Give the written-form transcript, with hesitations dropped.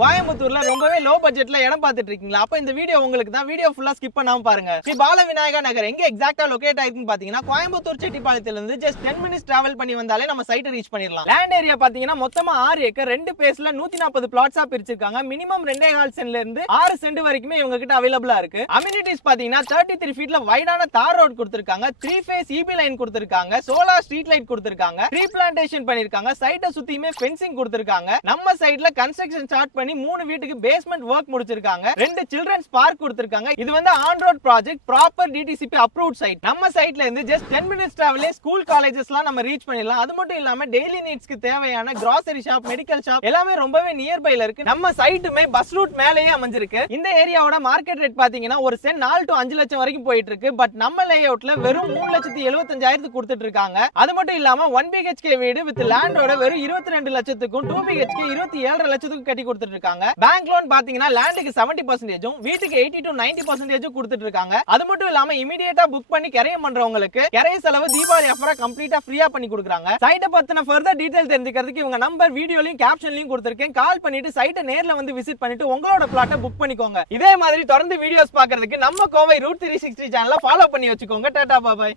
கோயம்புத்தூர்ல ரொம்பவே லோ பட்ஜெட்ல இடம் பார்த்துட்டு இருக்கீங்களா? அப்ப இந்த வீடியோ உங்களுக்கு தான். வீடியோ ஃபுல்லா ஸ்கிப் பண்ணாம பாருங்க. ஸ்ரீ பால விநாயகா நகர் எங்க எக்ஸாக்ட்டா லொகேட் ஆயிருக்குன்னு பாத்தீங்கன்னா கோயம்புத்தூர் செட்டிப்பாளையத்துல இருந்து ஜஸ்ட் 10 மினிட்ஸ் டிராவல் பண்ணி வந்தாலே நம்ம சைட்டை ரீச் பண்ணிடலாம். லேண்ட் ஏரியா பாத்தீங்கன்னா மொத்தமா 6 ஏக்கர் 2 பேஸ்ல 140 பிளாட்ஸா பிரிச்சிருக்காங்க. மினிமம் 2.5 சென்ட்ல இருந்து 6 சென்ட் வரைக்குமே இவங்க கிட்ட அவைலபிளா இருக்கு. அம்யூனிட்டிஸ் பாத்தீங்கன்னா 33 ஃபீட்ல வைடான தார் ரோட் கொடுத்திருக்காங்க. 3 ஃபேஸ் இபி லைன் கொடுத்திருக்காங்க. சோலார் ஸ்ட்ரீட் லைட் கொடுத்திருக்காங்க. ட்ரீ பிளான்டேஷன் பண்ணிருக்காங்க. சைட்டை சுத்தியுமே ஃபென்சிங் கொடுத்திருக்காங்க. நம்ம சைடுல கன்ஸ்ட்ரக்ஷன் ஸ்டார்ட் பண்ணி 3 வீட்டுக்கு பேஸ்மெண்ட் வர்க் முடிச்சிருக்காங்க. 2 சில்ட்ரன்ஸ் பார்க் கொடுத்திருக்காங்க. இது வந்து on road project, proper DTCP approved site. நம்ம சைட்ல இருந்து ஜஸ்ட் 10 மினிட்ஸ் டிராவலே ஸ்கூல் காலேஜஸ்லாம் நம்ம ரீச் பண்ணிடலாம். அது மட்டும் இல்லாம டெய்லி நீட்ஸ்க்கு தேவையான கிராசரி ஷாப், மெடிக்கல் ஷாப் எல்லாமே ரொம்பவே நியர்பைல இருக்கு. நம்ம சைட்டுமே பஸ் ரூட் மேலேயே அமைஞ்சிருக்கு. இந்த ஏரியாவோட மார்க்கெட் ரேட் பாத்தீங்கன்னா ஒரு சென்ட் 4 to 5 லட்சம் வரைக்கும் போயிட்டு இருக்கு. பட் நம்ம லேஅவுட்ல வெறும் 3,75,000 கொடுத்துட்டு இருக்காங்க. அது மட்டும் இல்லாம 1 BHK வீடு வித் லேண்டோட வெறும் 22 லட்சத்துக்கும் 2 BHK 27 லட்சத்துக்கும் கட்டி கொடுத்துட்டு இருக்காங்க. பேங்க் லோன் பாத்தீங்கன்னா லேண்டுக்கு 70% வீட்டுக்கு 80 to 90% கொடுத்துட்டு இருக்காங்க. அது மட்டும் இல்லாம இமிடியேட்டா புக் பண்ணி கிரையம் பண்றவங்களுக்கு கிரைய செலவு தீபாவளி ஆஃபரா கம்ப்ளீட்டா ஃப்ரீயா பண்ணி கொடுக்குறாங்க. சைட்டை பத்தின ஃபர்தர் டீடைல் தெரிஞ்சுக்கிறதுக்கு இவங்க நம்பர் வீடியோலயும் கேப்ஷன்லயும் கொடுத்திருக்கேன். கால் பண்ணிட்டு சைட்டை நேர்ல வந்து விசிட் பண்ணிட்டு உங்களோட பிளாட்டை புக் பண்ணிக்கோங்க. இதே மாதிரி தொடர்ந்து வீடியோஸ் பார்க்கிறதுக்கு நம்ம கோவை ரூட் 360 சேனலை ஃபாலோ பண்ணி வச்சுக்கோங்க. டாடா பாய்.